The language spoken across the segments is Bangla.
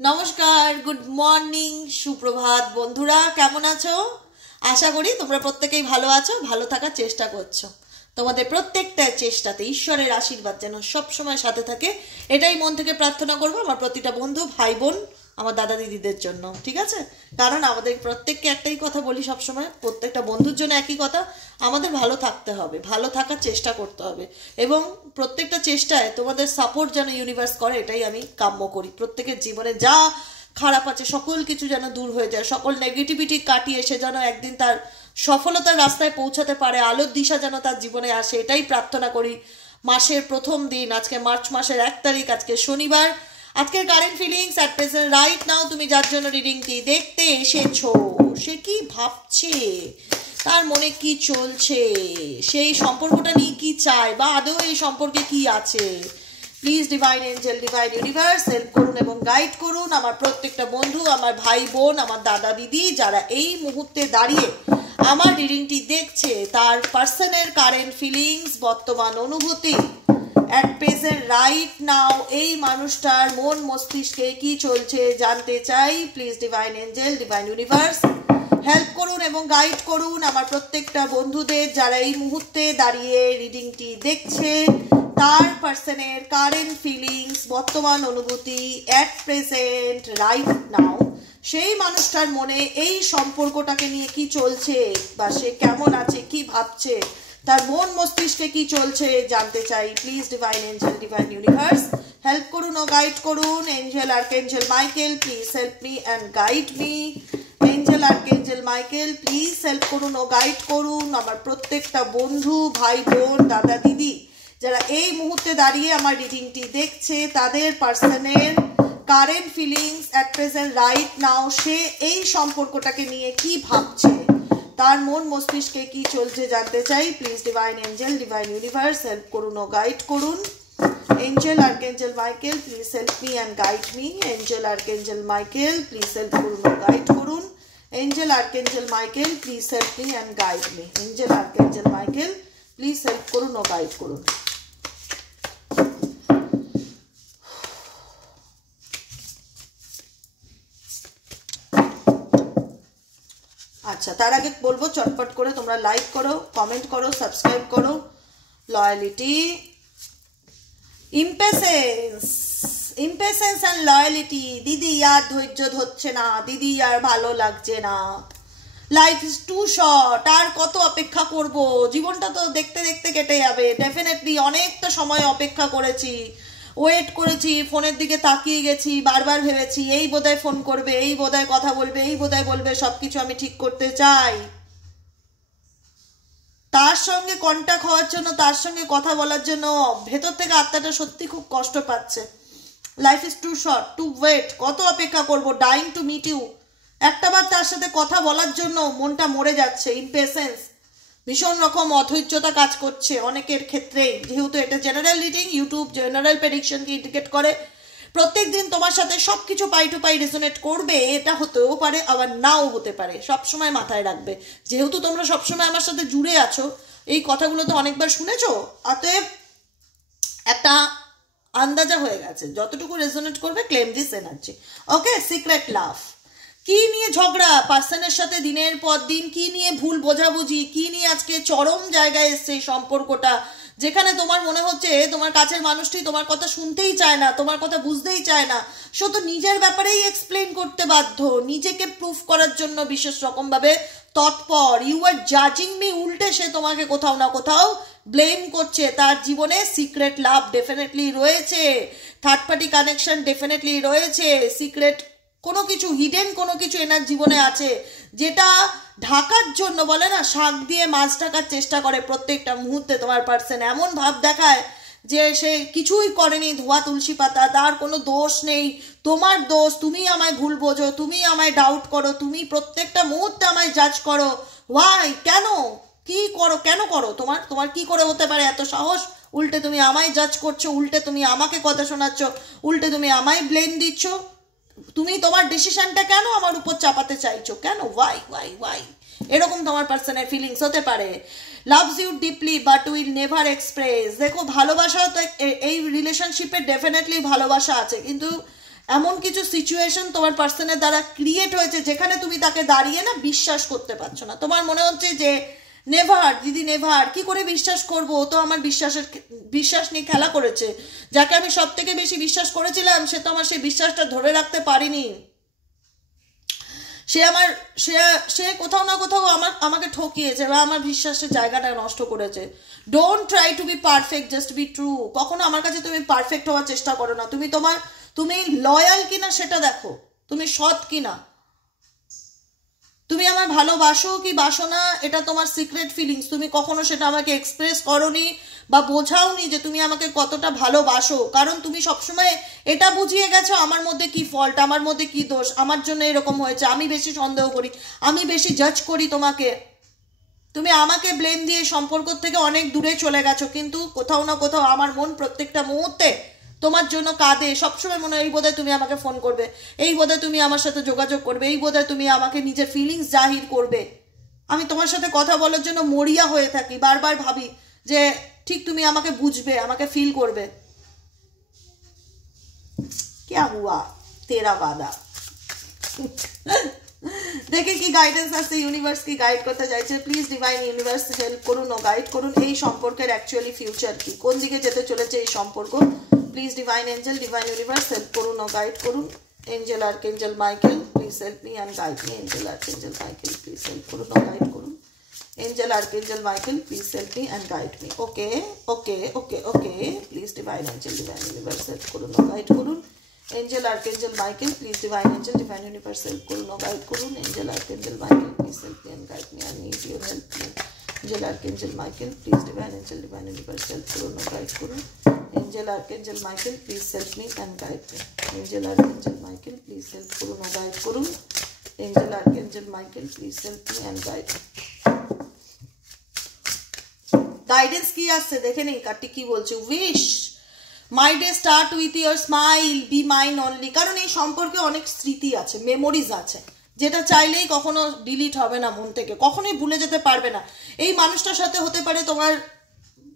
নমস্কার, গুড মর্নিং, সুপ্রভাত বন্ধুরা, কেমন আছো? আশা করি তোমরা প্রত্যেকেই ভালো আছো, ভালো থাকার চেষ্টা করছো। তোমাদের প্রত্যেকটা চেষ্টাতে ঈশ্বরের আশীর্বাদ যেন সবসময় সাথে থাকে, এটাই মন থেকে প্রার্থনা করবো আমার প্রতিটা বন্ধু, ভাই বোন, আমার দাদা দিদিদের জন্য, ঠিক আছে? কারণ আমাদের প্রত্যেককে একটাই কথা বলি সবসময়, প্রত্যেকটা বন্ধুর জন্য একই কথা, আমাদের ভালো থাকতে হবে, ভালো থাকার চেষ্টা করতে হবে এবং প্রত্যেকটা চেষ্টায় তোমাদের সাপোর্ট যেন ইউনিভার্স করে, এটাই আমি কাম্য করি। প্রত্যেকের জীবনে যা খারাপ আছে সকল কিছু যেন দূর হয়ে যায়, সকল নেগেটিভিটি কাটিয়ে সে যেন একদিন তার সফলতার রাস্তায় পৌঁছাতে পারে, আলোর দিশা যেন তার জীবনে আসে, এটাই প্রার্থনা করি। মাসের প্রথম দিন, আজকে মার্চ মাসের 1 তারিখ, আজকে শনিবার। আজকের current feelings at present right নাও, তুমি যার জন্য রিডিংটি দেখতে এসেছো সে কি ভাবছে, তার মনে কি চলছে, সেই সম্পর্কটা নিয়ে কি চায়, বা আদৌ এই সম্পর্কে কি আছে। Please divine angel, divine universe help করুন এবং গাইড করুন আমার প্রত্যেকটা বন্ধু, আমার ভাই বোন, আমার দাদা দিদি, যারা এই মুহূর্তে দাঁড়িয়ে আমার রিডিংটি দেখছে, তার পার্সনের কারেন্ট ফিলিংস, বর্তমান অনুভূতি অ্যাট প্রেজেন্ট রাইট নাও, এই মানুষটার মন মস্তিষ্কে কি চলছে জানতে চাই। Please divine angel, divine universe help করুন এবং গাইড করুন আমার প্রত্যেকটা বন্ধুদের, যারা এই মুহূর্তে দাঁড়িয়ে রিডিংটি দেখছে, তার পার্সনের কারেন্ট ফিলিংস, বর্তমান অনুভূতি অ্যাট প্রেজেন্ট রাইট নাও, সেই মানুষটার মনে এই সম্পর্কটাকে নিয়ে কি চলছে, বা সে কেমন আছে, কি ভাবছে, তার মন মস্তিষ্কে কি চলছে জানতে চাই। Please divine angel, divine universe help করুন ও গাইড করুন। Angel archangel Michael, please help me and guide me. Angel archangel Michael, please help করুন ও গাইড করুন আমার প্রত্যেকটা বন্ধু, ভাই বোন, দাদা দিদি, যারা এই মুহূর্তে দাঁড়িয়ে আমার রিডিংটি দেখছে, তাদের পার্সনের current feelings at present right now, সে এই সম্পর্কটাকে নিয়ে কি ভাবছে, তার মন মস্তিষ্কে কি চলছে জানতে চাই। Please divine angel, divine universe help করুন ও গাইড করুন। Angel archangel Michael, please help me and guide me. Angel archangel Michael, please help করুন ও গাইড করুন। Angel archangel Michael, please help me and guide me. Angel archangel Michael, please help করুন ও গাইড করুন। আচ্ছা, তার আগে বলবো চটপট করে তোমরা লাইক করো, কমেন্ট করো, সাবস্ক্রাইব করো। Loyalty, impatience, impatience and loyalty. দিদি আর ধৈর্য ধরছে না, দিদি আর ভালো লাগছে না, লাইফ ইজ টু শর্ট, আর কত অপেক্ষা করব, জীবনটা তো দেখতে দেখতে কেটে যাবে। ডেফিনেটলি অনেকটা সময় অপেক্ষা করেছি, ওয়েট করেছি, ফোনের দিকে তাকিয়ে গেছি, বারবার ভেবেছি এই বোধহয় ফোন করবে, এই বোধহয় কথা বলবে, এই বোধহয় বলবে, সবকিছু আমি ঠিক করতে চাই, তার সঙ্গে কন্ট্যাক্ট হওয়ার জন্য, তার সঙ্গে কথা বলার জন্য ভেতর থেকে আত্মাটা সত্যি খুব কষ্ট পাচ্ছে। Life is too short to wait, কত অপেক্ষা করব, ডাইং টু মিট ইউ, একটাবার তার সাথে কথা বলার জন্য মনটা মরে যাচ্ছে। ইম্পেশেন্স, ভীষণ রকম অধৈর্যতা কাজ করছে অনেকের ক্ষেত্রেই, যেহেতু এটা জেনারেল রিডিং, ইউটিউব জেনারেল প্রেডিকশনকে ইন্ডিকেট করে। প্রত্যেক দিন তোমার সাথে সবকিছু পাই টু পাই রেজোনেট করবে, এটা হতেও পারে আবার নাও হতে পারে, সবসময় মাথায় রাখবে। যেহেতু তোমরা সবসময় আমার সাথে জুড়ে আছো, এই কথাগুলো তো অনেকবার শুনেছো, অতএব একটা আন্দাজা হয়ে গেছে, যতটুকু রেজোনেট করবে claim this energy. Okay, secret love, কি নিয়ে ঝগড়া পার্সনের সাথে দিনের পর দিন, কি নিয়ে ভুল বোঝাবুঝি, কি নিয়ে আজকে চরম জায়গায় এসছে এই সম্পর্কটা, যেখানে তোমার মনে হচ্ছে তোমার কাছের মানুষটি তোমার কথা শুনতেই চায় না, তোমার কথা বুঝতেই চায় না, শুধু নিজের ব্যাপারেই এক্সপ্লেন করতে বাধ্য, নিজেকে প্রুফ করার জন্য বিশেষ রকমভাবে তৎপর। ইউ আর জাজিং মি, উল্টে সে তোমাকে কোথাও না কোথাও ব্লেম করছে। তার জীবনে সিক্রেট লাভ ডেফিনেটলি রয়েছে, থার্ড পার্টি কানেকশন ডেফিনেটলি রয়েছে, সিক্রেট কোনো কিছু, হিডেন কোনো কিছু এনার জীবনে আছে, যেটা ঢাকার জন্য বলে না, শাক দিয়ে মাছ ঢাকার চেষ্টা করে প্রত্যেকটা মুহূর্তে। তোমার পার্সন এমন ভাব দেখায় যে সে কিছুই করেনি, ধোয়া তুলসী পাতা, তার কোনো দোষ নেই, তোমার দোষ, তুমি আমায় ভুল বোঝো, তুমি আমায় ডাউট করো, তুমি প্রত্যেকটা মুহূর্তে আমায় জাজ করো। ওয়াই, কেন, কি করো, কেন করো, তোমার তোমার কি করে হতে পারে এত সাহস, উল্টে তুমি আমায় জাজ করছো, উল্টে তুমি আমাকে কথা শোনাচ্ছ, উল্টে তুমি আমায় ব্লেম দিচ্ছ, তুমি তোমার ডিসিশনটা কেন আমার উপর চাপাতে চাইছো, কেন, ওয়াই ওয়াই ওয়াই, এরকম তোমার পার্সনের ফিলিংস হতে পারে। Loves you deeply but will never express. দেখো, ভালোবাসা তো এই রিলেশনশিপে ডেফিনেটলি ভালোবাসা আছে, কিন্তু এমন কিছু সিচুয়েশন তোমার পার্সনের দ্বারা ক্রিয়েট হয়েছে যেখানে তুমি তাকে দাঁড়িয়ে না বিশ্বাস করতে পারছো না। তোমার মনে হচ্ছে যে নেভার দিদি নেভার, কি করে বিশ্বাস করব, ও তো আমার বিশ্বাস নিয়ে খেলা করেছে। যাকে আমি সব থেকে বেশি বিশ্বাস করেছিলাম সে তো আমার সেই বিশ্বাসটা ধরে রাখতে পারিনি। সে কোথাও না কোথাও আমাকে ঠকিয়েছে বা আমার বিশ্বাসের জায়গাটা নষ্ট করেছে। Don't try to be perfect, just be true. কখনো আমার কাছে তুমি পারফেক্ট হওয়ার চেষ্টা করো না। তুমি লয়াল কিনা সেটা দেখো, তুমি সৎ কিনা, তুমি আমার ভালোবাসো কি বাসো না এটা তোমার সিক্রেট ফিলিংস। তুমি কখনো সেটা আমাকে এক্সপ্রেস করোনি বা বোঝাওনি যে তুমি আমাকে কতটা ভালোবাসো, কারণ তুমি সবসময় এটা বুঝিয়ে গেছো আমার মধ্যে কি ফল্ট, আমার মধ্যে কি দোষ, আমার জন্য এরকম হয়েছে, আমি বেশি সন্দেহ করি, আমি বেশি জাজ করি তোমাকে। তুমি আমাকে ব্লেম দিয়ে সম্পর্ক থেকে অনেক দূরে চলে গেছো, কিন্তু কোথাও না কোথাও আমার মন প্রত্যেকটা মুহূর্তে তোমার জন্য কাঁদে। সবসময় মনে হয় এই বোধহয় তুমি আমাকে ফোন করবে, এই বোধহয় তুমি আমার সাথে যোগাযোগ করবে, এই বোধহয় তুমি আমাকে নিজের ফিলিংস জাহির করবে। আমি তোমার সাথে কথা বলার জন্য মরিয়া হয়ে থাকি, বারবার ভাবি যে ঠিক তুমি আমাকে বুঝবে, আমাকে ফিল করবে। क्या हुआ तेरा वादा। দেখে কি গাইডেন্স আসছে, ইউনিভার্স কি গাইড করতে চাইছে। প্লিজ ডিভাইন ইউনিভার্স হেল্প করুন ও গাইড করুন। এই সম্পর্কের অ্যাকচুয়ালি ফিউচার কি, কোন দিকে যেতে চলেছে এই সম্পর্ক। Please divine angel, divine universe help করুন ও গাইড করুন। Angel archangel Michael please help me and guide me. Angel archangel Michael please help করুন ও গাইড করুন। Angel Archangel Michael please help me and guide me. Okay please divine angel, divine universe help করুন ও গাইড করুন। Angel Archangel Michael please divine angel, divine universe help করুন ও গাইড করুন। Angel Archangel Michael please help me and guide me, I need your help. Angel Archangel Michael please divine angel, divine universe help করুন ও গাইড করুন। Angel Archangel Michael please help me and guide me. Angel Archangel Michael please help করুন ও গাইড করুন। Angel Archangel Michael please help me and guide me. Guidance কি আসছে দেখে নেই কার্তিক কি বলছে। Wish my day start with your smile, be mine only. কারণ এই সম্পর্কে অনেক স্মৃতি আছে, মেমোরিজ আছে, যেটা চাইলেই কখনো ডিলিট হবে না মন থেকে, কখনোই ভুলে যেতে পারবে না। এই মানুষটার সাথে হতে পারে তোমার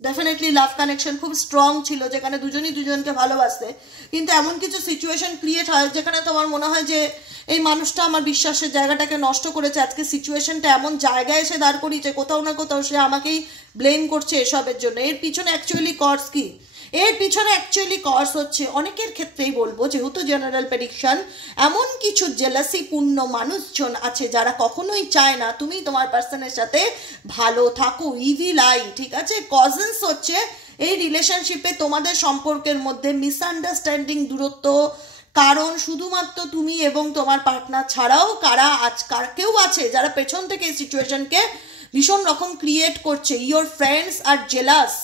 ডেফিনেটলি লাভ কানেকশন খুব স্ট্রং ছিল, যেখানে দুজনই দুজনকে ভালোবাসতে, কিন্তু এমন কিছু সিচুয়েশন ক্রিয়েট হয় যেখানে তোমার মনে হয় যে এই মানুষটা আমার বিশ্বাসের জায়গাটাকে নষ্ট করেছে। আজকে সিচুয়েশনটা এমন জায়গায় এসে দাঁড় করিয়েছে, কোথাও না কোথাও সে আমাকেই ব্লেম করছে এসবের জন্য। এর পিছনে অ্যাকচুয়ালি কজ কি, এর পিছনে অ্যাকচুয়ালি কজ হচ্ছে অনেকের ক্ষেত্রেই বলবো, যেহেতু জেনারেল প্রেডিকশন, এমন কিছু জেলাসিপূর্ণ মানুষজন আছে যারা কখনোই চায় না তুমি তোমার পার্সনের সাথে ভালো থাকো। ইভিল আই, ঠিক আছে। কজেন্স হচ্ছে এই রিলেশনশিপে তোমাদের সম্পর্কের মধ্যে মিসআন্ডারস্ট্যান্ডিং, দূরত্ব, কারণ শুধুমাত্র তুমি এবং তোমার পার্টনার ছাড়াও কেউ আছে যারা পেছন থেকে এই সিচুয়েশনকে ভীষণ রকম ক্রিয়েট করছে। ইয়োর ফ্রেন্ডস আর জেলাস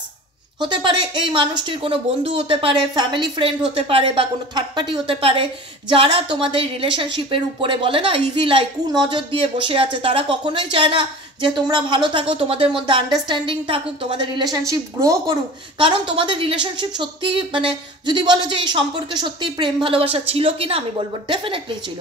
হতে পারে, এই মানুষটির কোনো বন্ধু হতে পারে, ফ্যামিলি ফ্রেন্ড হতে পারে, বা কোনো থার্ড পার্টি হতে পারে, যারা তোমাদের রিলেশনশিপের উপরে বলে না ইভিল আই, নজর দিয়ে বসে আছে। তারা কখনোই চায় না যে তোমরা ভালো থাকো, তোমাদের মধ্যে আন্ডারস্ট্যান্ডিং থাকুক, তোমাদের রিলেশনশিপ গ্রো করুক। কারণ তোমাদের রিলেশনশিপ সত্যি, মানে যদি বলো যে এই সম্পর্কে সত্যি প্রেম ভালোবাসা ছিল কি না, আমি বলবো ডেফিনেটলি ছিল,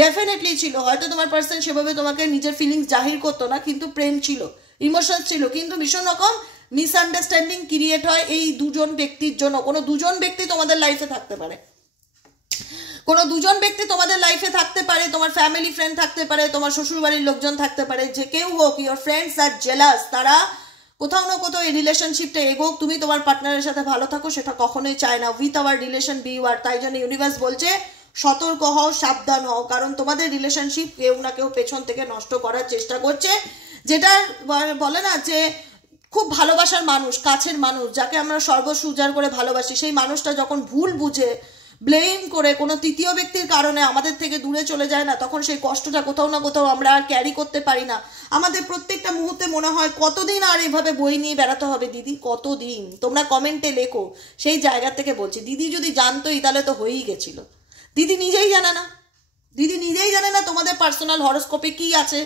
ডেফিনেটলি ছিল। হয়তো তোমার পার্সন সেভাবে তোমাকে নিজের ফিলিংস জাহির করতো না, কিন্তু প্রেম ছিল, ইমোশন ছিল, কিন্তু ভীষণ রকম মিসআন্ডারস্ট্যান্ডিং ক্রিয়েট হয় এই দুজন ব্যক্তির জন্য। কোনো দুজন ব্যক্তি তোমাদের লাইফে থাকতে পারে, কোনো দুজন ব্যক্তি তোমাদের লাইফে থাকতে পারে, তোমার ফ্যামিলি ফ্রেন্ড থাকতে পারে, তোমার শ্বশুরবাড়ির লোকজন থাকতে পারে, যে কেউ হোক, ইয়োর ফ্রেন্ডস আর জেলাস, তারা কোথাও না কোথাও এই রিলেশনশিপটা এগোক, তুমি তোমার পার্টনারের সাথে ভালো থাকো, সেটা কখনোই চায় না। With our relation be war. তাই জন্য ইউনিভার্স বলছে সতর্ক হও, সাবধান হও, কারণ তোমাদের রিলেশনশিপ কেউ না কেউ পেছন থেকে নষ্ট করার চেষ্টা করছে। যেটা বলে না যে খুব ভালোবাসার মানুষ, কাছের মানুষ, যাকে আমরা সর্বস্ব উজাড় করে ভালোবাসি, সেই মানুষটা যখন ভুল বুঝে ব্লেম করে কোনো তৃতীয় ব্যক্তির কারণে আমাদের থেকে দূরে চলে যায় না, তখন সেই কষ্টটা কোথাও না কোথাও আমরা আর ক্যারি করতে পারি না। আমাদের প্রত্যেকটা মুহূর্তে মনে হয় কতদিন আর এভাবে বই নিয়ে বেড়াতে হবে দিদি, কতদিন। তোমরা কমেন্টে লেখো, সেই জায়গা থেকে বলছি। দিদি যদি জানতোই তাহলে তো হয়েই গেছিল। দিদি নিজেই জানে না, দিদি নিজেই জানে না তোমাদের পার্সোনাল হরোস্কোপে কি আছে,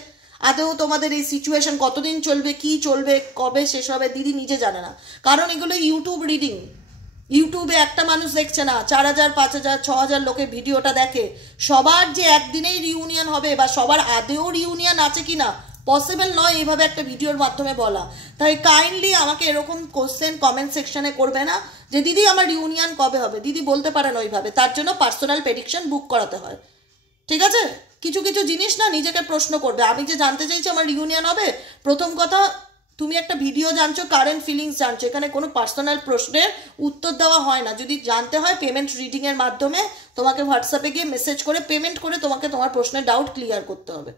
আদৌ তোমাদের এই সিচুয়েশন কতদিন চলবে, কি চলবে, কবে শেষ হবে, দিদি নিজে জানে না। কারণ এগুলো ইউটিউব রিডিং, ইউটিউবে একটা মানুষ দেখছে না, 4000, 5000, 6000 লোকে ভিডিওটা দেখে। সবার যে একদিনেই রিউনিয়ন হবে বা সবার আদেও রিউনিয়ন আছে কিনা পসিবল নয় এইভাবে একটা ভিডিওর মাধ্যমে বলা। তাই কাইন্ডলি আমাকে এরকম কোশ্চেন কমেন্ট সেকশনে করবে না যে দিদি আমার রিউনিয়ন কবে হবে, দিদি বলতে পারেন ওইভাবে, তার জন্য পার্সোনাল প্রেডিকশন বুক করাতে হয়, ঠিক আছে? কিছু কিছু জিনিস না নিজেকে প্রশ্ন করবে। আমি যে জানতে চাইছি আমার রিউনিয়ন হবে, প্রথম কথা তুমি একটা ভিডিও জানছো, কারেন্ট ফিলিংস জানছো, এখানে কোনো পার্সোনাল প্রশ্নের উত্তর দেওয়া হয় না। যদি জানতে হয় পেমেন্ট রিডিংয়ের মাধ্যমে তোমাকে হোয়াটসঅ্যাপে গিয়ে মেসেজ করে পেমেন্ট করে তোমাকে তোমার প্রশ্নের ডাউট ক্লিয়ার করতে হবে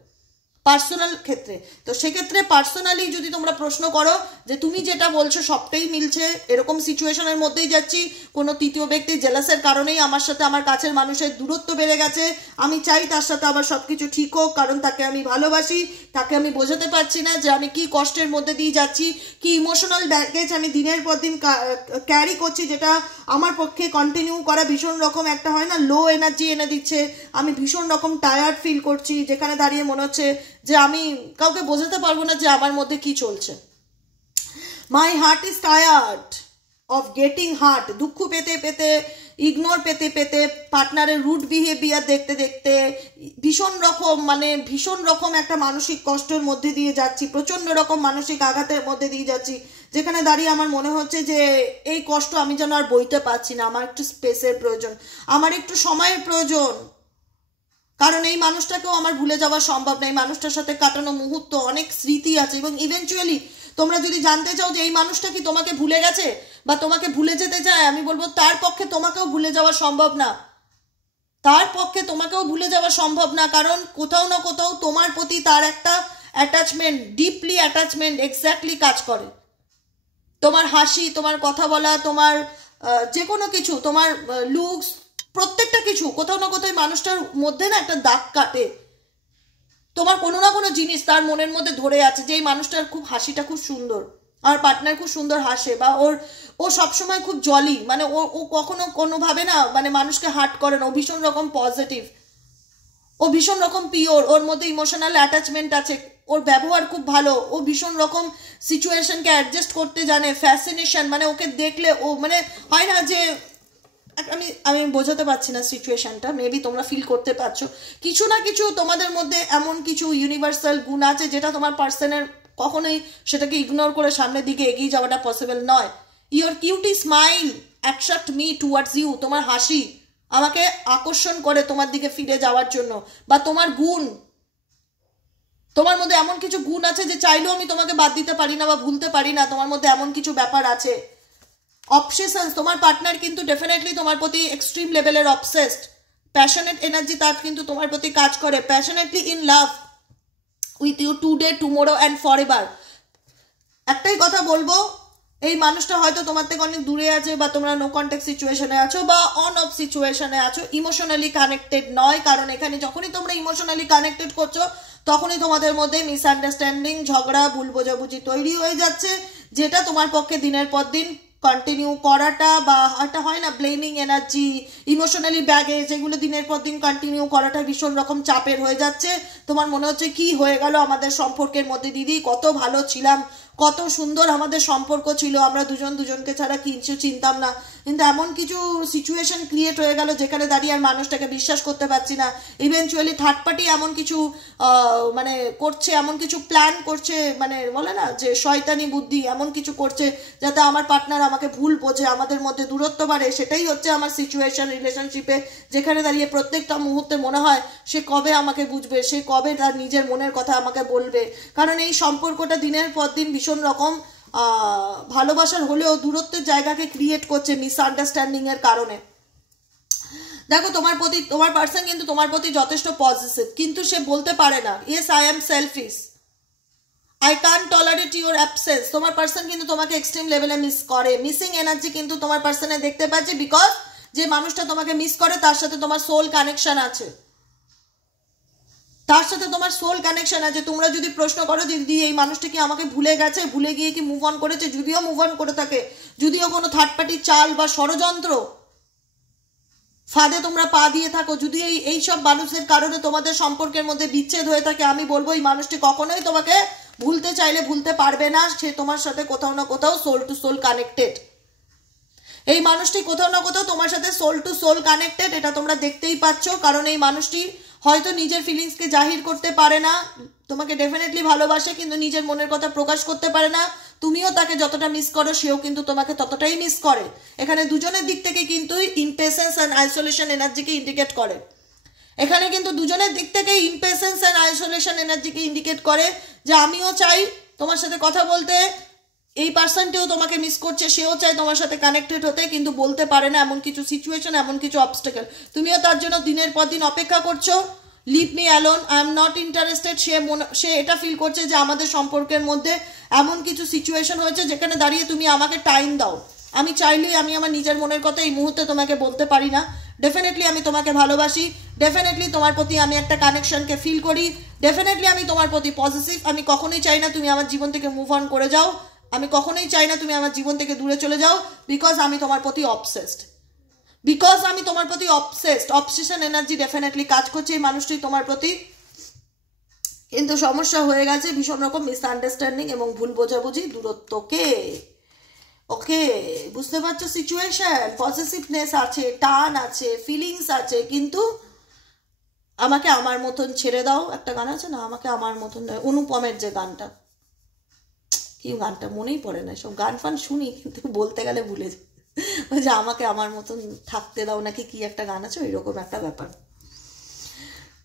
পার্সোনাল ক্ষেত্রে। তো সেক্ষেত্রে পার্সোনালি যদি তোমরা প্রশ্ন করো যে তুমি যেটা বলছো সবটাই মিলছে, এরকম সিচুয়েশনের মধ্যেই যাচ্ছি, কোনো তৃতীয় ব্যক্তি জেলাসের কারণেই আমার সাথে আমার কাছের মানুষের দূরত্ব বেড়ে গেছে, আমি চাই তার সাথে আবার সব কিছু ঠিক হোক, কারণ তাকে আমি ভালোবাসি, তাকে আমি বোঝাতে পারছি না যে আমি কি কষ্টের মধ্যে দিয়ে যাচ্ছি, কি ইমোশনাল ব্যাগেজ আমি দিনের পর দিন ক্যারি করছি, যেটা আমার পক্ষে কন্টিনিউ করা ভীষণ রকম একটা হয় না লো এনার্জি এনে দিচ্ছে, আমি ভীষণ রকম টায়ার্ড ফিল করছি, যেখানে দাঁড়িয়ে মনে হচ্ছে যে আমি কাউকে বোঝাতে পারবো না যে আমার মধ্যে কি চলছে। My heart is tired of getting heart, দুঃখ পেতে পেতে, ইগনোর পেতে পেতে, পার্টনারের রুড বিহেভিয়ার দেখতে দেখতে ভীষণ রকম একটা মানসিক কষ্টের মধ্যে দিয়ে যাচ্ছি, প্রচণ্ড রকম মানসিক আঘাতের মধ্যে দিয়ে যাচ্ছি, যেখানে দাঁড়িয়ে আমার মনে হচ্ছে যে এই কষ্ট আমি যেন আর বইতে পারছি না, আমার একটু স্পেসের প্রয়োজন, আমার একটু সময়ের প্রয়োজন, কারণ এই মানুষটাকেও আমার ভুলে যাওয়া সম্ভব না। এই মানুষটার সাথে কাটানো মুহূর্ত, অনেক স্মৃতি আছে, এবং ইভেনচুয়ালি তোমরা যদি জানতে চাও যে এই মানুষটা কি তোমাকে ভুলে গেছে বা তোমাকে ভুলে যেতে চায়, আমি বলবো তার পক্ষে তোমাকেও ভুলে যাওয়া সম্ভব না, তার পক্ষে তোমাকেও ভুলে যাওয়া সম্ভব না, কারণ কোথাও না কোথাও তোমার প্রতি তার একটা অ্যাটাচমেন্ট, ডিপলি অ্যাটাচমেন্ট এক্স্যাক্টলি কাজ করে। তোমার হাসি, তোমার কথা বলা, তোমার যে কোনো কিছু, তোমার লুকস, প্রত্যেকটা কিছু কোথাও না কোথাও মানুষটার মধ্যে না একটা দাগ কাটে। তোমার কোনো না কোনো জিনিস তার মনের মধ্যে ধরে আছে যে এই মানুষটার খুব হাসিটা খুব সুন্দর, আর পার্টনার খুব সুন্দর হাসে, বা ও সবসময় খুব জলি, মানে ও কখনো কোনোভাবে না মানে মানুষকে হার্ট করে না, ও ভীষণ রকম পজিটিভ, ও ভীষণ রকম পিওর, ওর মধ্যে ইমোশনাল অ্যাটাচমেন্ট আছে, ওর ব্যবহার খুব ভালো, ও ভীষণ রকম সিচুয়েশনকে অ্যাডজাস্ট করতে জানে, ফ্যাসিনেশন, মানে ওকে দেখলে ও মানে হয় না যে আমি বোঝাতে পারছি না সিচুয়েশনটা, মেবি তোমরা ফিল করতে পারছো, কিছু না কিছু তোমাদের মধ্যে এমন কিছু ইউনিভার্সাল গুণ আছে যেটা তোমার পার্সনের কখনোই সেটাকে ইগনোর করে সামনের দিকে এগিয়ে যাওয়াটা পসিবল নয়। Your cutie smile attract me towards you, তোমার হাসি আমাকে আকর্ষণ করে তোমার দিকে ফিরে যাওয়ার জন্য, বা তোমার গুণ, তোমার মধ্যে এমন কিছু গুণ আছে যে চাইলেও আমি তোমাকে বাদ দিতে পারি না বা ভুলতে পারি না, তোমার মধ্যে এমন কিছু ব্যাপার আছে। অবসেশন, তোমার পার্টনার কিন্তু ডেফিনেটলি তোমার প্রতি এক্সট্রিম লেভেলের অবসেসড, প্যাশনেট এনার্জি তার কিন্তু তোমার প্রতি কাজ করে, passionately in love with you today, tomorrow and forever. একটাই কথা বলবো, এই মানুষটা হয়তো তোমার থেকে অনেক দূরে আছে, বা তোমরা নো কন্ট্যাক্ট সিচুয়েশনে আছো, বা অন অফ সিচুয়েশনে আছো, ইমোশনালি কানেক্টেড নয়, কারণ এখানে যখনই তোমরা ইমোশনালি কানেক্টেড করছো তখনই তোমাদের মধ্যে মিসআন্ডারস্ট্যান্ডিং, ঝগড়া, ভুল বোঝাবুঝি তৈরি হয়ে যাচ্ছে, যেটা তোমার পক্ষে দিনের পর দিন কন্টিনিউ করাটা, বা একটা হয় না ব্লেমিং এনার্জি, ইমোশনালি ব্যাগেজ, এগুলো দিনের পর দিন কন্টিনিউ করাটা ভীষণ রকম চাপের হয়ে যাচ্ছে। তোমার মনে হচ্ছে কি হয়ে গেল আমাদের সম্পর্কের মধ্যে, দিদি কত ভালো ছিলাম, কত সুন্দর আমাদের সম্পর্ক ছিল, আমরা দুজনকে ছাড়া কিছু চিনতাম না, কিন্তু এমন কিছু সিচুয়েশন ক্রিয়েট হয়ে গেল যেখানে দাঁড়িয়ে আর মানুষটাকে বিশ্বাস করতে পারছি না। ইভেনচুয়ালি থার্ড পার্টি এমন কিছু মানে করছে, এমন কিছু প্ল্যান করছে, মানে বলে না যে শয়তানি বুদ্ধি, এমন কিছু করছে যাতে আমার পার্টনার আমাকে ভুল বোঝে, আমাদের মধ্যে দূরত্ব বাড়ে। সেটাই হচ্ছে আমার সিচুয়েশন রিলেশনশিপে, যেখানে দাঁড়িয়ে প্রত্যেকটা মুহূর্তে মনে হয় সে কবে আমাকে বুঝবে, সে কবে তার নিজের মনের কথা আমাকে বলবে, কারণ এই সম্পর্কটা দিনের পর দিন ভীষণ রকম ভালোবাসার হলেও দূরত্বের জায়গাকে ক্রিয়েট করছে মিসআন্ডারস্ট্যান্ডিং এর কারণে। দেখো তোমার পার্সন কিন্তু তোমার প্রতি যথেষ্ট পজিটিভ, কিন্তু সে বলতে পারে না yes I am selfish, I can't tolerate your absence. তোমার পার্সন কিন্তু তোমাকে এক্সট্রিম লেভেলে মিস করে, মিসিং এনার্জি কিন্তু তোমার পার্সনে দেখতে পাচ্ছে, বিকজ যে মানুষটা তোমাকে মিস করে তার সাথে তোমার সোল কানেকশন আছে, তার সাথে তোমার সোল কানেকশন আছে। তোমরা যদি প্রশ্ন করো দিদি এই মানুষটা কি আমাকে ভুলে গেছে, ভুলে গিয়ে কি মুভ অন করেছে, যদিও মুভ অন করে থাকে, যদিও কোনো থার্ড পার্টি চাল বা ষড়যন্ত্র ফাঁদে তোমরা পা দিয়ে থাকো, যদি এই সব মানুষের কারণে তোমাদের সম্পর্কের মধ্যে বিচ্ছেদ হয়ে থাকে, আমি বলবো এই মানুষটি কখনোই তোমাকে ভুলতে চাইলে ভুলতে পারবে না, সে তোমার সাথে কোথাও না কোথাও সোল টু সোল কানেক্টেড। এই মানুষটি কোথাও না কোথাও তোমার সাথে সোল টু সোল কানেক্টেড, এটা তোমরা দেখতেই পাচ্ছ, কারণ এই মানুষটি হয়তো নিজের ফিলিংসকে জাহির করতে পারে না, তোমাকে ডেফিনেটলি ভালোবাসে কিন্তু নিজের মনের কথা প্রকাশ করতে পারে না। তুমিও তাকে যতটা মিস করো সেও কিন্তু তোমাকে ততটাই মিস করে। এখানে দুজনের দিক থেকে কিন্তু ইমপেশেন্স অ্যান্ড আইসোলেশন এনার্জিকে ইন্ডিকেট করে। এখানে কিন্তু দুজনের দিক থেকে ইমপেশেন্স অ্যান্ড আইসোলেশন এনার্জিকে ইন্ডিকেট করে যে আমিও চাই তোমার সাথে কথা বলতে, এই পার্সনটিও তোমাকে মিস করছে, সেও চায় তোমার সাথে কানেক্টেড হতে, কিন্তু বলতে পারে না, এমন কিছু সিচুয়েশন, এমন কিছু অবস্টেকেল। তুমিও তার জন্য দিনের পর দিন অপেক্ষা করছো। Leave me alone, I am not interested. সে এটা ফিল করছে যে আমাদের সম্পর্কের মধ্যে এমন কিছু সিচুয়েশন হয়েছে যেখানে দাঁড়িয়ে তুমি আমাকে টাইম দাও। আমি চাইলেই আমি আমার নিজের মনের কথা এই মুহূর্তে তোমাকে বলতে পারি না। ডেফিনেটলি আমি তোমাকে ভালোবাসি, ডেফিনেটলি তোমার প্রতি আমি একটা কানেকশনকে ফিল করি, ডেফিনেটলি আমি তোমার প্রতি পজিটিভ। আমি কখনোই চাই না তুমি আমার জীবন থেকে মুভ অন করে যাও, আমি কখনোই চাই না তুমি আমার জীবন থেকে দূরে চলে যাও, বিকজ আমি তোমার প্রতি অবসেসড, অবসেশন এনার্জি ডেফিনেটলি কাজ করছে এই মানুষটি তোমার প্রতি। কিন্তু সমস্যা হয়ে গেছে ভীষণ রকম মিসআন্ডারস্ট্যান্ডিং এবং ভুল বোঝাবুঝি, দূরত্বকে। ওকে, বুঝতে পারছো সিচুয়েশন? পজিটিভনেস আছে, টান আছে, ফিলিংস আছে, কিন্তু আমাকে আমার মতন ছেড়ে দাও। একটা গান আছে না, আমাকে আমার মতন, অনুপমের যে গানটা, কি গানটা মনেই পড়ে না, সব গান ফান শুনি কিন্তু বলতে গেলে ভুলে যাই। ওই যে আমাকে আমার মতন থাকতে দাও নাকি কি একটা গান আছে, ওইরকম একটা ব্যাপার।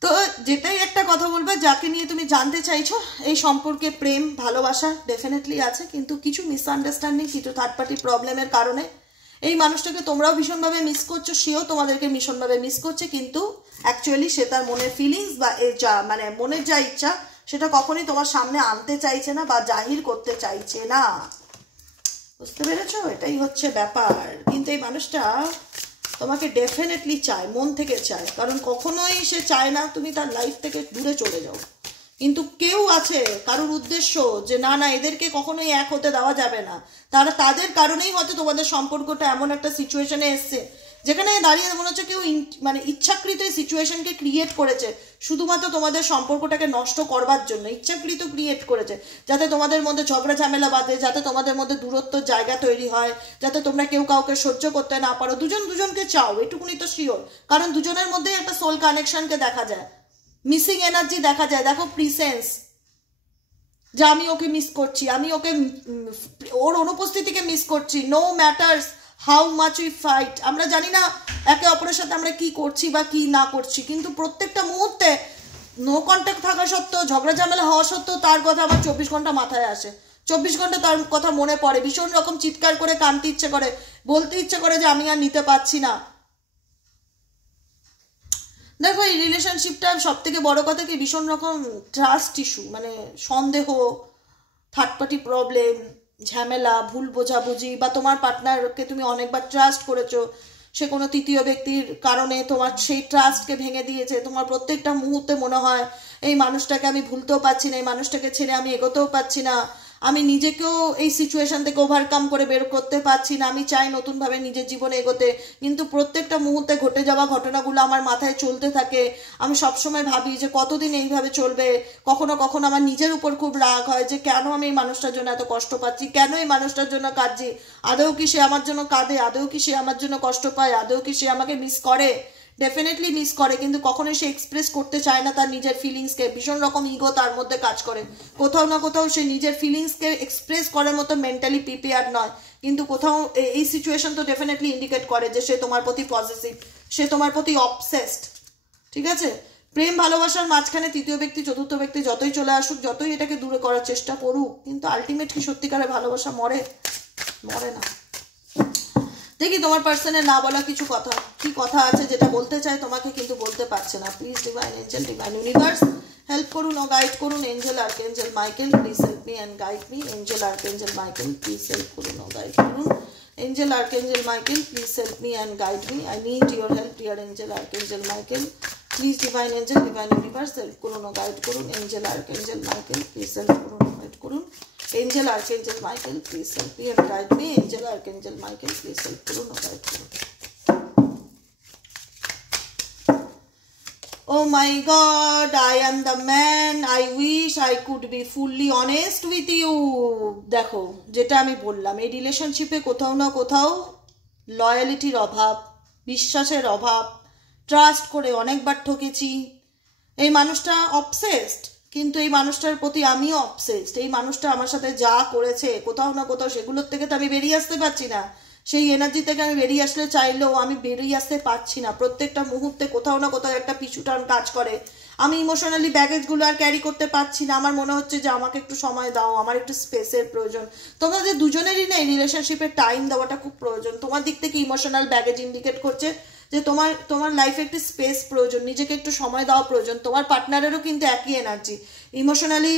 তো যেটাই একটা কথা বলবে, যাকে নিয়ে তুমি জানতে চাইছো এই সম্পর্কে প্রেম ভালোবাসা ডেফিনেটলি আছে, কিন্তু কিছু মিসআন্ডারস্ট্যান্ডিং, কিছু থার্ড পার্টি প্রবলেমের কারণে এই মানুষটাকে তোমরাও ভীষণভাবে মিস করছো, সেও তোমাদেরকে ভীষণভাবে মিস করছে, কিন্তু অ্যাকচুয়ালি সে তার মনের ফিলিংস বা মানে মনের যা ইচ্ছা সেটা কখনোই তোমার সামনে আনতে চাইছে না বা জাহির করতে চাইছে না। বুঝতে পেরেছো? এটাই হচ্ছে ব্যাপার। কিন্তু এই মানুষটা তোমাকে ডেফিনেটলি চায়, মন থেকে চায়, কারণ কখনোই সে চায় না তুমি তার লাইফ থেকে দূরে চলে যাও। কিন্তু কেউ আছে কারোর উদ্দেশ্য যে না না এদেরকে কখনোই এক হতে দেওয়া যাবে না, তাদের কারণেই হয়তো তোমাদের সম্পর্কটা এমন একটা সিচুয়েশনে এসছে যেখানে দাঁড়িয়ে মনে হচ্ছে কেউ মানে ইচ্ছাকৃত এই সিচুয়েশনকে ক্রিয়েট করেছে শুধুমাত্র তোমাদের সম্পর্কটাকে নষ্ট করবার জন্য, ইচ্ছাকৃত ক্রিয়েট করেছে যাতে তোমাদের মধ্যে ঝগড়া ঝামেলা বাঁধে, যাতে তোমাদের মধ্যে দূরত্বর জায়গা তৈরি হয়, যাতে তোমরা কেউ কাউকে সহ্য করতে না পারো। দুজন দুজনকে চাও, এটুকুনি তো শিওর, কারণ দুজনের মধ্যে একটা সোল কানেকশনকে দেখা যায়, মিসিং এনার্জি দেখা যায়। দেখো প্রিসেন্স, যে আমি ওকে মিস করছি, আমি ওকে ওর অনুপস্থিতিকে মিস করছি, no matters how much we fight. আমরা জানি না একে অপরের সাথে আমরা কি করছি বা কি না করছি, কিন্তু প্রত্যেকটা মুহূর্তে নো কন্ট্যাক্ট থাকা সত্ত্বেও, ঝগড়া ঝামেলা হওয়া সত্ত্বেও তার কথা আমার 24 ঘন্টা মাথায় আসে, 24 ঘন্টা তার কথা মনে পড়ে, ভীষণ রকম চিৎকার করে কাঁদতে ইচ্ছে করে, বলতে ইচ্ছে করে যে আমি আর নিতে পারছি না। দেখো এই রিলেশনশিপটা সব থেকে বড় কথা কি, ভীষণ রকম ট্রাস্ট ইস্যু, মানে সন্দেহ, থার্ড পার্টি প্রবলেম, ঝামেলা, ভুল বোঝাবুঝি, বা তোমার পার্টনারকে তুমি অনেকবার ট্রাস্ট করেছো, সে কোনো তৃতীয় ব্যক্তির কারণে তোমার সেই ট্রাস্টকে ভেঙে দিয়েছে। তোমার প্রত্যেকটা মুহূর্তে মনে হয় এই মানুষটাকে আমি ভুলতেও পারছি না, এই মানুষটাকে ছেড়ে আমি এগোতেও পারছি না, আমি নিজেকেও এই সিচুয়েশন থেকে ওভারকাম করে বের করতে পারছি না, আমি চাই নতুনভাবে নিজের জীবনে এগোতে, কিন্তু প্রত্যেকটা মুহূর্তে ঘটে যাওয়া ঘটনাগুলো আমার মাথায় চলতে থাকে। আমি সবসময় ভাবি যে কতদিন এইভাবে চলবে। কখনো কখনো আমার নিজের উপর খুব রাগ হয় যে কেন আমি এই মানুষটার জন্য এত কষ্ট পাচ্ছি, কেন এই মানুষটার জন্য কাঁদছি, আদৌ কি সে আমার জন্য কাঁদে, আদৌ কি সে আমার জন্য কষ্ট পায়, আদৌ কি সে আমাকে মিস করে। ডেফিনেটলি মিস করে, কিন্তু কখনোই সে এক্সপ্রেস করতে চায় না তার নিজের ফিলিংসকে, ভীষণ রকম ইগো তার মধ্যে কাজ করে, কোথাও না কোথাও সে নিজের ফিলিংসকে এক্সপ্রেস করার মতো মেন্টালি প্রিপেয়ার নয়। কিন্তু কোথাও এই সিচুয়েশন তো ডেফিনেটলি ইন্ডিকেট করে যে সে তোমার প্রতি পজিটিভ, সে তোমার প্রতি অবসেসড। ঠিক আছে, প্রেম ভালোবাসার মাঝখানে তৃতীয় ব্যক্তি চতুর্থ ব্যক্তি যতই চলে আসুক, যতই এটাকে দূরে করার চেষ্টা করুক, কিন্তু আলটিমেট কি সত্যিকারের ভালোবাসা মরে? মরে না। দেখি তোমার পার্সনের না বলা কিছু কথা, কি কথা আছে যেটা বলতে চায় তোমাকে কিন্তু বলতে পারছে না। Please divine angel, divine universe help করুন ও গাইড করুন। Angel archangel Michael please help me and guide me. Angel archangel Michael please help করুন ও গাইড করুন। Angel Archangel Michael, please help me and guide me. I need your help, dear Angel Archangel Michael. Please divine angel, divine universe, help করুন ও গাইড করুন। Angel Archangel Michael, please help করুন ও গাইড করুন। Angel Archangel Michael, please help me and guide me. Angel Archangel Michael, please help করুন ও গাইড করুন। Oh my God, I am the man. I wish I could be fully honest with you. দেখো যেটা আমি বললাম, এই রিলেশনশিপে কোথাও না কোথাও লয়ালিটির অভাব, বিশ্বাসের অভাব, ট্রাস্ট করে অনেকবার ঠকেছি, এই মানুষটা অবসেসড, কিন্তু এই মানুষটার প্রতি আমিও অবসেসড। এই মানুষটা আমার সাথে যা করেছে কোথাও না কোথাও সেগুলোর থেকে তো আমি বেরিয়ে আসতে পারছি না। সেই এনার্জি থেকে আমি বেরিয়ে আসলে চাইলেও আমি বেরিয়ে আসতে পারছি না। প্রত্যেকটা মুহূর্তে কোথাও না কোথাও একটা পিছু টান কাজ করে। আমি ইমোশনালি ব্যাগেজগুলো আর ক্যারি করতে পারছি না। আমার মনে হচ্ছে যে আমাকে একটু সময় দাও, আমার একটু স্পেসের প্রয়োজন। তোমাদের দুজনেরই না এই রিলেশনশিপে টাইম দেওয়াটা খুব প্রয়োজন। তোমার দিক থেকে ইমোশনাল ব্যাগেজ ইন্ডিকেট করছে যে তোমার লাইফে একটু স্পেস প্রয়োজন, নিজেকে একটু সময় দেওয়া প্রয়োজন। তোমার পার্টনারেরও কিন্তু একই এনার্জি, ইমোশনালি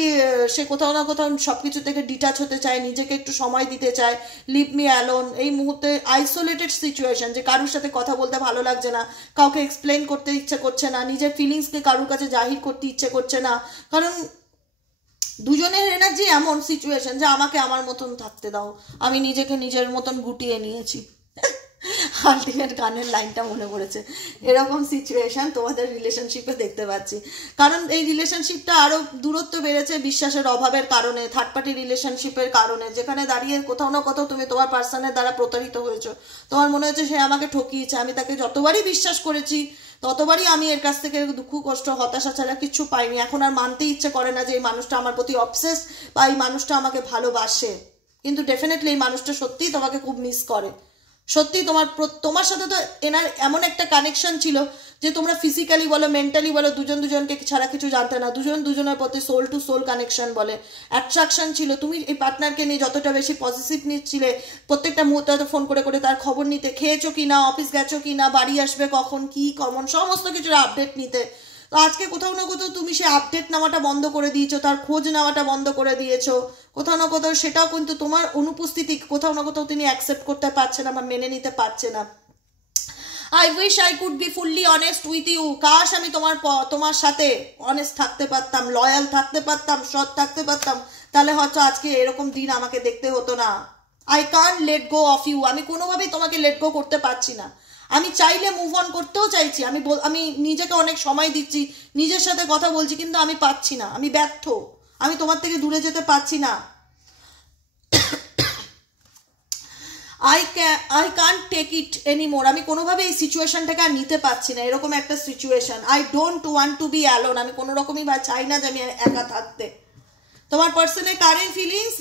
সে কোথাও না কোথাও সবকিছু থেকে ডিটাচ হতে চায়, নিজেকে একটু সময় দিতে চায়। Leave me alone. এই মুহূর্তে আইসোলেটেড সিচুয়েশন, যে কারোর সাথে কথা বলতে ভালো লাগছে না, কাউকে এক্সপ্লেন করতে ইচ্ছে করছে না, নিজের ফিলিংসকে কারোর কাছে জাহির করতে ইচ্ছে করছে না, কারণ দুজনের এনার্জি এমন সিচুয়েশন যে আমাকে আমার মতন থাকতে দাও, আমি নিজেকে নিজের মতন গুটিয়ে নিয়েছি। আলটিমেট গানের লাইনটা মনে পড়েছে। এরকম সিচুয়েশন তোমাদের রিলেশনশিপে দেখতে পাচ্ছি। কারণ এই রিলেশনশিপটা আরো দূরত্ব বেড়েছে বিশ্বাসের অভাবের কারণে, থার্ড পার্টি রিলেশনশিপের কারণে, যেখানে দাঁড়িয়ে কোথাও না কোথাও তুমি তোমার পার্সনের দ্বারা প্রতারিত হয়েছো। তোমার মনে হচ্ছে সে আমাকে ঠকিয়েছে, আমি তাকে যতবারই বিশ্বাস করেছি ততবারই আমি এর কাছ থেকে দুঃখ কষ্ট হতাশা ছাড়া কিচ্ছু পাইনি। এখন আর মানতে ইচ্ছে করে না যে এই মানুষটা আমার প্রতি অবসেস বা এই মানুষটা আমাকে ভালোবাসে। কিন্তু ডেফিনেটলি এই মানুষটা সত্যিই তোমাকে খুব মিস করে। সত্যি তোমার সাথে তো এনার এমন একটা কানেকশন ছিল যে তোমরা ফিজিক্যালি বলো মেন্টালি বলো দুজন দুজনকে ছাড়া কিছু জানতে না, দুজন দুজনের প্রতি সোল টু সোল কানেকশন বলে অ্যাট্রাকশন ছিল। তুমি এই পার্টনারকে নিয়ে যতটা বেশি পজিটিভ নিচ্ছিলে, প্রত্যেকটা মুহূর্তে হয়তো ফোন করে করে তার খবর নিতে, খেয়েছো কি না, অফিস গেছো কি না, বাড়ি আসবে কখন, কি কমন সমস্ত কিছুর আপডেট নিতে। তো আজকে কোথাও না কোথাও তুমি সে আপডেট নেওয়াটা বন্ধ করে দিয়েছো, তার খোঁজ নেওয়াটা বন্ধ করে দিয়েছো। কোথাও না কোথাও সেটাও কিন্তু তোমার অনুপস্থিতি কোথাও না কোথাও তিনি অ্যাকসেপ্ট করতে পারছে না বা মেনে নিতে পারছে না। I wish I could be fully honest with you. কাশ আমি তোমার সাথে অনেস্ট থাকতে পারতাম, লয়াল থাকতে পারতাম, সৎ থাকতে পারতাম, তাহলে হয়তো আজকে এরকম দিন আমাকে দেখতে হতো না। I can't let go of you. আমি কোনোভাবেই তোমাকে লেট গো করতে পারছি না। আমি চাইলে মুভ অন করতেও চাইছি, আমি নিজেকে অনেক সময় দিচ্ছি, নিজের সাথে কথা বলছি, কিন্তু আমি পাচ্ছি না, আমি ব্যর্থ। আমি তোমার থেকে দূরে যেতে পারছি না। I can't take it anymore. আমি কোনোভাবে এই সিচুয়েশনটাকে আর নিতে পারছি না, এরকম একটা situation. I don't want to be alone. আমি কোনো রকমই চাই না যে আমি একা থাকতে। তোমার পার্সনের কারেন্ট ফিলিংস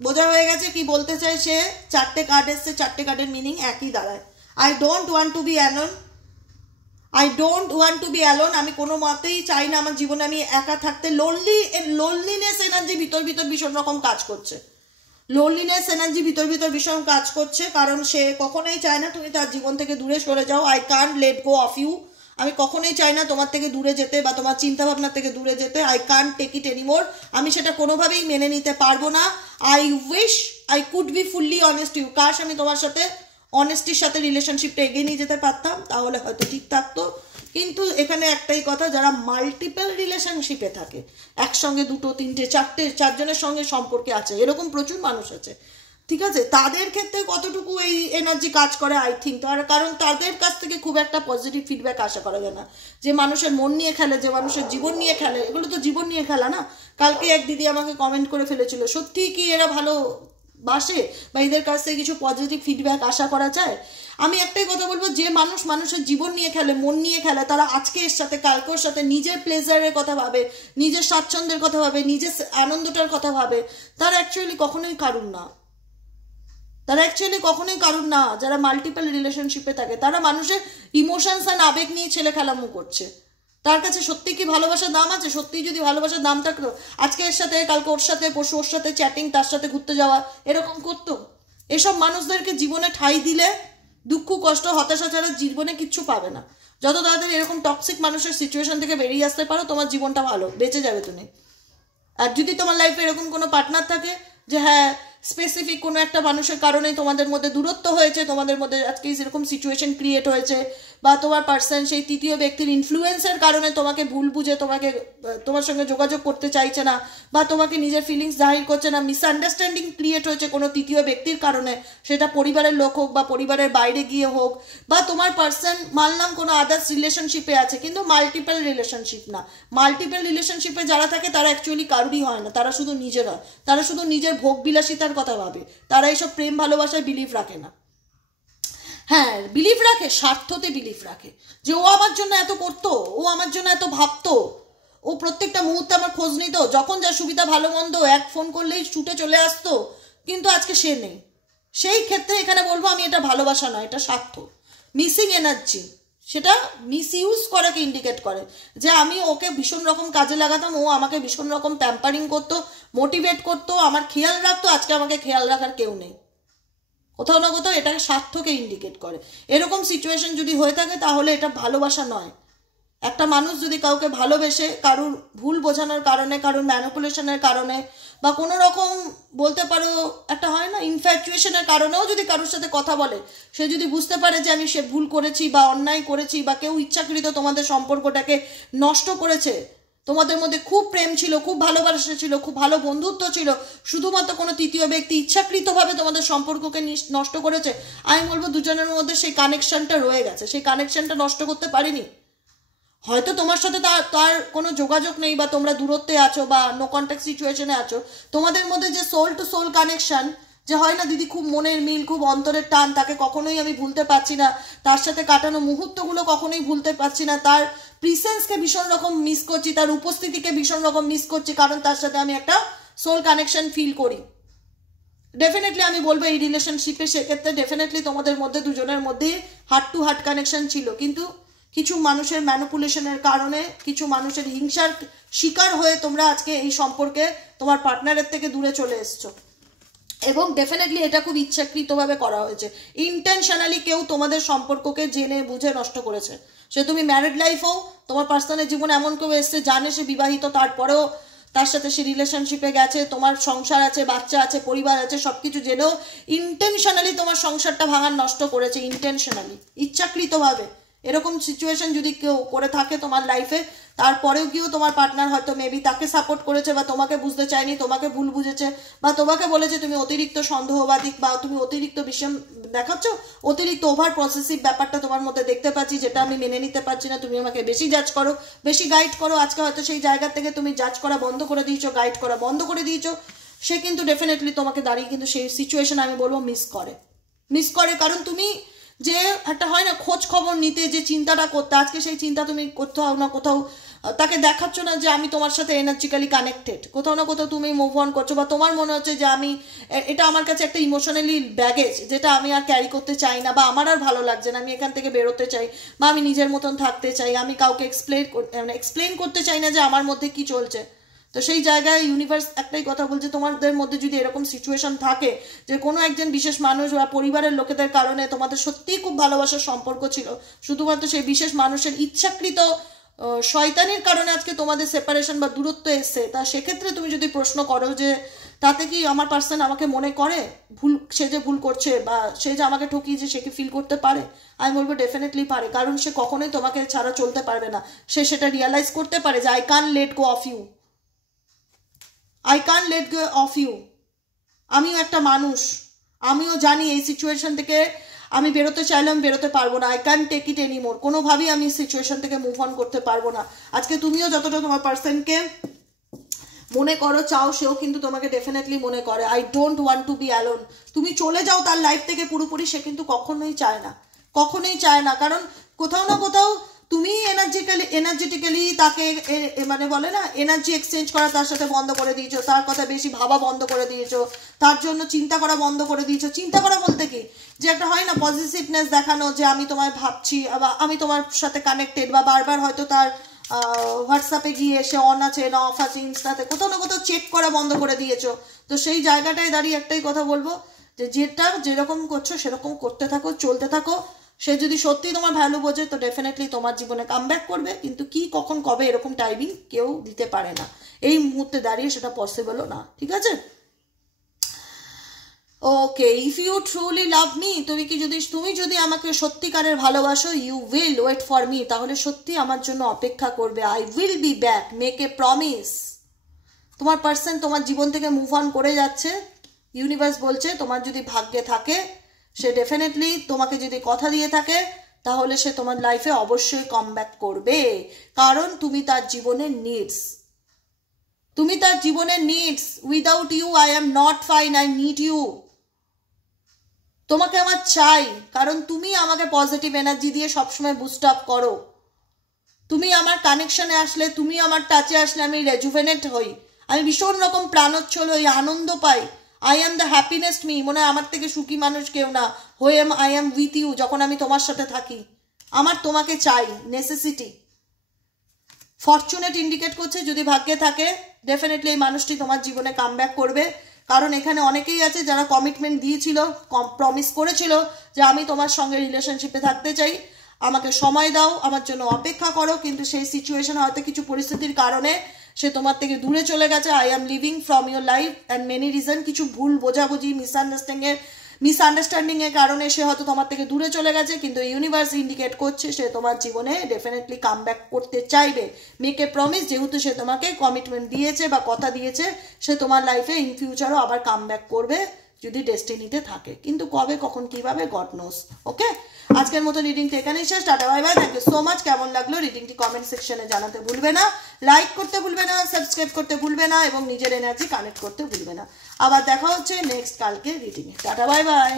বোঝা হয়ে গেছে কি বলতে চাই সে। 4টে কার্ড এসছে, 4টে কার্ডের মিনিং একই দাঁড়ায়। I don't want to be alone. I don't want to be alone. আমি কোনো মতেই চাই না আমার জীবনে আমি একা থাকতে। লোনলিনেস এনার্জি ভিতর ভিতর ভীষণ রকম কাজ করছে। লোনলিনেস এনার্জি ভিতর ভিতর ভীষণ কাজ করছে, কারণ সে কখনোই চায় না তুমি তার জীবন থেকে দূরে সরে যাও। I can't let go of you. আমি কখনোই চাই না তোমার থেকে দূরে যেতে বা তোমার চিন্তাভাবনা থেকে দূরে যেতে। I can't take it anymore. আমি সেটা কোনোভাবেই মেনে নিতে পারবো না। I wish I could be fully honest you. কাশ আমি তোমার সাথে অনেস্টির সাথে রিলেশনশিপটা এগিয়ে নিয়ে যেতে পারতাম, তাহলে হয়তো ঠিক থাকতো। কিন্তু এখানে একটাই কথা, যারা মাল্টিপল রিলেশনশিপে থাকে, একসঙ্গে 2, 3, 4, 4জনের সঙ্গে সম্পর্কে আছে, এরকম প্রচুর মানুষ আছে, ঠিক আছে, তাদের ক্ষেত্রে কতটুকু এই এনার্জি কাজ করে আই থিঙ্ক। কারণ তাদের কাছ থেকে খুব একটা পজিটিভ ফিডব্যাক আশা করা যায় না। যে মানুষের মন নিয়ে খেলে, যে মানুষের জীবন নিয়ে খেলে, এগুলো তো জীবন নিয়ে খেলা না। কালকে এক দিদি আমাকে কমেন্ট করে ফেলেছিল, সত্যি কি এরা ভালো বাসে বা এদের কাছ থেকে কিছু পজিটিভ ফিডব্যাক আশা করা যায়? আমি একটাই কথা বলবো, যে মানুষের জীবন নিয়ে খেলে, মন নিয়ে খেলে, তারা আজকে এর সাথে কালকের সাথে নিজের প্লেজারের কথা ভাবে, নিজের স্বাচ্ছন্দ্যের কথা ভাবে, নিজের আনন্দটার কথা ভাবে, তারা অ্যাকচুয়ালি কখনোই কারুর না। যারা মাল্টিপল রিলেশনশিপে থাকে তারা মানুষের ইমোশনস আর আবেগ নিয়ে ছেলে খেলামু করছে। তার কাছে সত্যি কি ভালোবাসার দাম আছে? সত্যি যদি ভালোবাসার দাম থাকতো আজকে এর সাথে, কালকে ওর সাথে, পরশু ওর সাথে চ্যাটিং, তার সাথে ঘুরতে যাওয়া, এরকম করতো? এসব মানুষদেরকে জীবনে ঠাঁই দিলে দুঃখ কষ্ট হতাশা ছাড়া জীবনে কিচ্ছু পাবে না। যত তাড়াতাড়ি এরকম টক্সিক মানুষের সিচুয়েশন থেকে বেরিয়ে আসতে পারো, তোমার জীবনটা ভালো বেঁচে যাবে তুমি। আর যদি তোমার লাইফে এরকম কোনো পার্টনার থাকে যে হ্যাঁ স্পেসিফিক কোনো একটা মানুষের কারণেই তোমাদের মধ্যে দূরত্ব হয়েছে, তোমাদের মধ্যে আজকে এরকম সিচুয়েশন ক্রিয়েট হয়েছে, বা তোমার পার্সন সেই তৃতীয় ব্যক্তির ইনফ্লুয়েন্সের কারণে তোমাকে ভুল বুঝে তোমার সঙ্গে যোগাযোগ করতে চাইছে না, বা তোমাকে নিজের ফিলিংস জাহির করছে না, মিসআন্ডারস্ট্যান্ডিং ক্রিয়েট হয়েছে কোনো তৃতীয় ব্যক্তির কারণে, সেটা পরিবারের লোক হোক বা পরিবারের বাইরে গিয়ে হোক, বা তোমার পার্সন মানলাম কোনো আদার্স রিলেশনশিপে আছে কিন্তু মাল্টিপল রিলেশনশিপ না। মাল্টিপল রিলেশনশিপে যারা থাকে তারা অ্যাকচুয়ালি কারুরই হয় না, তারা শুধু নিজের হয়, তারা শুধু নিজের ভোগ বিলাসিতার কথা ভাবে, তারা এইসব প্রেম ভালোবাসায় বিলিভ রাখে না। হ্যাঁ বিলিভ রাখে, স্বার্থতে বিলিভ রাখে, যে ও আমার জন্য এত করতো, ও আমার জন্য এত ভাবতো, ও প্রত্যেকটা মুহূর্তে আমার খোঁজ নিত, যখন যা সুবিধা ভালো মন্দ এক ফোন করলেই ছুটে চলে আসতো, কিন্তু আজকে সে নেই। সেই ক্ষেত্রে এখানে বলবো আমি এটা ভালোবাসা নয়, এটা স্বার্থ, মিসিং এনার্জি, সেটা মিসইউজ করাকে ইন্ডিকেট করে। যে আমি ওকে ভীষণ রকম কাজে লাগাতাম, ও আমাকে ভীষণ রকম প্যাম্পারিং করতো, মোটিভেট করতো, আমার খেয়াল রাখতো, আজকে আমাকে খেয়াল রাখার কেউ নেই। কোথাও না কোথাও এটাকে স্বার্থকে ইন্ডিকেট করে। এরকম সিচুয়েশন যদি হয়ে থাকে তাহলে এটা ভালোবাসা নয়। একটা মানুষ যদি কাউকে ভালোবেসে কারুর ভুল বোঝানোর কারণে, কারুর ম্যানিপুলেশনের কারণে, বা কোনো রকম বলতে পারো একটা হয় না ইনফ্যাচুয়েশনের কারণেও যদি কারোর সাথে কথা বলে, সে যদি বুঝতে পারে যে আমি সে ভুল করেছি বা অন্যায় করেছি, বা কেউ ইচ্ছাকৃত তোমাদের সম্পর্কটাকে নষ্ট করেছে, তোমাদের মধ্যে খুব প্রেম ছিল, খুব ভালোবাসা ছিল, খুব ভালো বন্ধুত্ব ছিল, শুধুমাত্র কোনো তৃতীয় ব্যক্তি ইচ্ছাকৃতভাবে তোমাদের সম্পর্ককে নষ্ট করেছে, আমি বলবো দুজনের মধ্যে সেই কানেকশনটা রয়ে গেছে, সেই কানেকশনটা নষ্ট করতে পারিনি। হয়তো তোমার সাথে তার কোনো যোগাযোগ নেই, বা তোমরা দূরত্বে আছো, বা নো কন্ট্যাক্ট সিচুয়েশনে আছো, তোমাদের মধ্যে যে সোল টু সোল কানেকশন, যে হয় না দিদি খুব মনের মিল, খুব অন্তরের টান, তাকে কখনোই আমি ভুলতে পারছি না, তার সাথে কাটানো মুহূর্তগুলো কখনোই ভুলতে পারছি না, তার প্রিসেন্সকে ভীষণ রকম মিস করছি, তার উপস্থিতিকে ভীষণ রকম মিস করছি, কারণ তার সাথে আমি একটা সোল কানেকশন ফিল করি। ডেফিনেটলি আমি বলবো এই রিলেশনশিপে সেক্ষেত্রে ডেফিনেটলি তোমাদের মধ্যে দুজনের মধ্যে হার্ট টু হার্ট কানেকশন ছিল, কিন্তু কিছু মানুষের ম্যানিপুলেশনের কারণে, কিছু মানুষের হিংসার শিকার হয়ে তোমরা আজকে এই সম্পর্কে তোমার পার্টনারের থেকে দূরে চলে এসছো। এবং ডেফিনেটলি এটা খুব ইচ্ছাকৃতভাবে করা হয়েছে, ইন্টেনশনালি কেউ তোমাদের সম্পর্ককে জেনে বুঝে নষ্ট করেছে। সে তুমি ম্যারিড লাইফ হও, তোমার পার্সোনাল জীবনে এমন কেউ এসছে জানে সে বিবাহিত, তারপরেও তার সাথে সে রিলেশনশিপে গেছে, তোমার সংসার আছে, বাচ্চা আছে, পরিবার আছে, সব কিছু জেনেও ইন্টেনশনালি তোমার সংসারটা ভাঙার নষ্ট করেছে, ইন্টেনশনালি, ইচ্ছাকৃতভাবে। এরকম সিচুয়েশন যদি কেউ করে থাকে তোমার লাইফে, তারপরেও কেউ তোমার পার্টনার হয়তো মেবি তাকে সাপোর্ট করেছে, বা তোমাকে বুঝতে চায়নি, তোমাকে ভুল বুঝেছে, বা তোমাকে বলেছে তুমি অতিরিক্ত সন্দেহবাদী, বা তুমি অতিরিক্ত বিষয় দেখাচ্ছ, অতিরিক্ত ওভার প্রসেসিভ ব্যাপারটা তোমার মধ্যে দেখতে পাচ্ছি, যেটা আমি মেনে নিতে পারছি না, তুমি আমাকে বেশি জাজ করো, বেশি গাইড করো। আজকে হয়তো সেই জায়গা থেকে তুমি জাজ করা বন্ধ করে দিয়েছো, গাইড করা বন্ধ করে দিয়েছো, সে কিন্তু ডেফিনেটলি তোমাকে দাঁড়িয়ে কিন্তু সেই সিচুয়েশন আমি বলবো মিস করে, কারণ তুমি যে একটা হয় না খোঁজ খবর নিতে যে চিন্তাটা করতে, আজকে সেই চিন্তা তুমি কোথাও না কোথাও তাকে দেখাচ্ছ না যে আমি তোমার সাথে এনার্জিক্যালি কানেক্টেড, কোথাও না কোথাও তুমি মুভ অন করছো, বা তোমার মনে হচ্ছে যে আমি এটা আমার কাছে একটা ইমোশনালি ব্যাগেজ, যেটা আমি আর ক্যারি করতে চাই না, বা আমার আর ভালো লাগছে না, আমি এখান থেকে বেরোতে চাই, বা আমি নিজের মতন থাকতে চাই, আমি কাউকে এক্সপ্লেন করতে চাই না যে আমার মধ্যে কি চলছে। তো সেই জায়গায় ইউনিভার্স একটাই কথা বলছে, তোমাদের মধ্যে যদি এরকম সিচুয়েশন থাকে যে কোনো একজন বিশেষ মানুষ বা পরিবারের লোকেদের কারণে তোমাদের সত্যিই খুব ভালোবাসার সম্পর্ক ছিল, শুধুমাত্র সেই বিশেষ মানুষের ইচ্ছাকৃত শয়তানির কারণে আজকে তোমাদের সেপারেশন বা দূরত্ব এসছে, তা সেক্ষেত্রে তুমি যদি প্রশ্ন করো যে তাতে কি আমার পার্সন আমাকে মনে করে ভুল, সে যে ভুল করছে বা সে যে আমাকে ঠকিয়েছে, সে কি ফিল করতে পারে, আমি বলবো ডেফিনেটলি পারে, কারণ সে কখনোই তোমাকে ছাড়া চলতে পারবে না। সে সেটা রিয়ালাইজ করতে পারে যে I can't let go of you, আমিও একটা মানুষ, আমিও জানি এই সিচুয়েশন থেকে আমি বেরোতে চাইলে আমি বেরোতে পারবো না, I can take it anymore, কোনোভাবেই আমি সিচুয়েশন থেকে মুভ অন করতে পারবো না। আজকে তুমিও যতটা তোমার পার্সনকে মনে করো চাও, সেও কিন্তু তোমাকে ডেফিনেটলি মনে করে, I don't want to be alone. তুমি চলে যাও তার লাইফ থেকে পুরোপুরি, সে কিন্তু কখনোই চায় না, কারণ কোথাও না কোথাও তুমি এনার্জেটিক্যালি তাকে মানে বলে না এনার্জি এক্সচেঞ্জ করা তার সাথে বন্ধ করে দিয়েছো, তার কথা বেশি ভাবা বন্ধ করে দিয়েছো, তার জন্য চিন্তা করা বন্ধ করে দিয়েছো। চিন্তা করা বলতে কি, যে একটা হয় না পজিটিভনেস দেখানো, যে আমি তোমায় ভাবছি বা আমি তোমার সাথে কানেক্টেড, বা বারবার হয়তো তার হোয়াটসঅ্যাপে গিয়ে সে অন আছে না অফ আছে, ইনস্টাতে কোথাও না কোথাও চেক করা বন্ধ করে দিয়েছো। তো সেই জায়গাটায় দাঁড়িয়ে একটাই কথা বলবো, যে যেটা যেরকম করছো সেরকম করতে থাকো, চলতে থাকো। সে যদি সত্যি তোমার ভ্যালু বোঝে তো ডেফিনেটলি তোমার জীবনে কামব্যাক করবে, কিন্তু কি কখন কবে এরকম টাইমিং কেউ দিতে পারে না, এই মুহূর্তে দাঁড়িয়ে সেটা পসিবলও না, ঠিক আছে? Okay, if you truly love me, তুমি যদি আমাকে সত্যিকারের ভালোবাসো, you will wait for me, তাহলে সত্যি আমার জন্য অপেক্ষা করবে, I will be back, make a promise. তোমার পার্সন তোমার জীবন থেকে মুভ অন করে যাচ্ছে, ইউনিভার্স বলছে তোমার যদি ভাগ্যে থাকে, সে ডেফিনেটলি তোমাকে যদি কথা দিয়ে থাকে, তাহলে সে তোমার লাইফে অবশ্যই কামব্যাক করবে, কারণ তুমি তার জীবনের needs. Without you I am not fine, I need you. তোমাকে আমার চাই, কারণ তুমি আমাকে পজিটিভ এনার্জি দিয়ে সবসময় বুস্ট আপ করো। তুমি আমার কানেকশনে আসলে, তুমি আমার টাচে আসলে আমি রেজুভেনেট হই, আমি ভীষণ রকম প্রাণোচ্ছল হই, আনন্দ পাই। আই অ্যাম দ্য হ্যাপিনেস্ট মি, মনে হয় আমার থেকে সুখী মানুষ কেউ না। আই অ্যাম উইথ ইউ, যখন আমি তোমার সাথে থাকি। আমার তোমাকে চাই, নেসেসিটি। ফরচুনেট ইন্ডিকেট করছে, যদি ভাগ্যে থাকে ডেফিনেটলি এই মানুষটি তোমার জীবনে কামব্যাক করবে। কারণ এখানে অনেকেই আছে যারা কমিটমেন্ট দিয়েছিল, প্রমিস করেছিল যে আমি তোমার সঙ্গে রিলেশনশিপে থাকতে চাই, আমাকে সময় দাও, আমার জন্য অপেক্ষা করো, কিন্তু সেই সিচুয়েশন হয়তো কিছু পরিস্থিতির কারণে সে তোমার থেকে দূরে চলে গেছে। I am living from your life and many reason, কিছু ভুল বোঝাবুঝি, মিসআন্ডারস্ট্যান্ডিং এর কারণে সে হয়তো তোমার থেকে দূরে চলে গেছে, কিন্তু ইউনিভার্স ইন্ডিকেট করছে সে তোমার জীবনে ডেফিনেটলি কামব্যাক করতে চাইবে। মেক এ প্রমিস, যেহেতু সে তোমাকে কমিটমেন্ট দিয়েছে বা কথা দিয়েছে, সে তোমার লাইফে ইন ফিউচারও আবার কামব্যাক করবে যদি ডেস্টিনিতে থাকে, কিন্তু কবে, কখন, কিভাবে, গড নোস। ওকে, আজকের মতো রিডিংটি এখানেই শেষ। Tata bye bye, thank you so much. কেমন লাগলো রিডিংটি কমেন্ট সেকশনে জানাতে ভুলবে না, লাইক করতে ভুলবে না, সাবস্ক্রাইব করতে ভুলবে না এবং নিজের এনার্জি কানেক্ট করতে ভুলবে না। আবার দেখা হচ্ছে নেক্সট কালকে রিডিংয়ে। Tata bye by.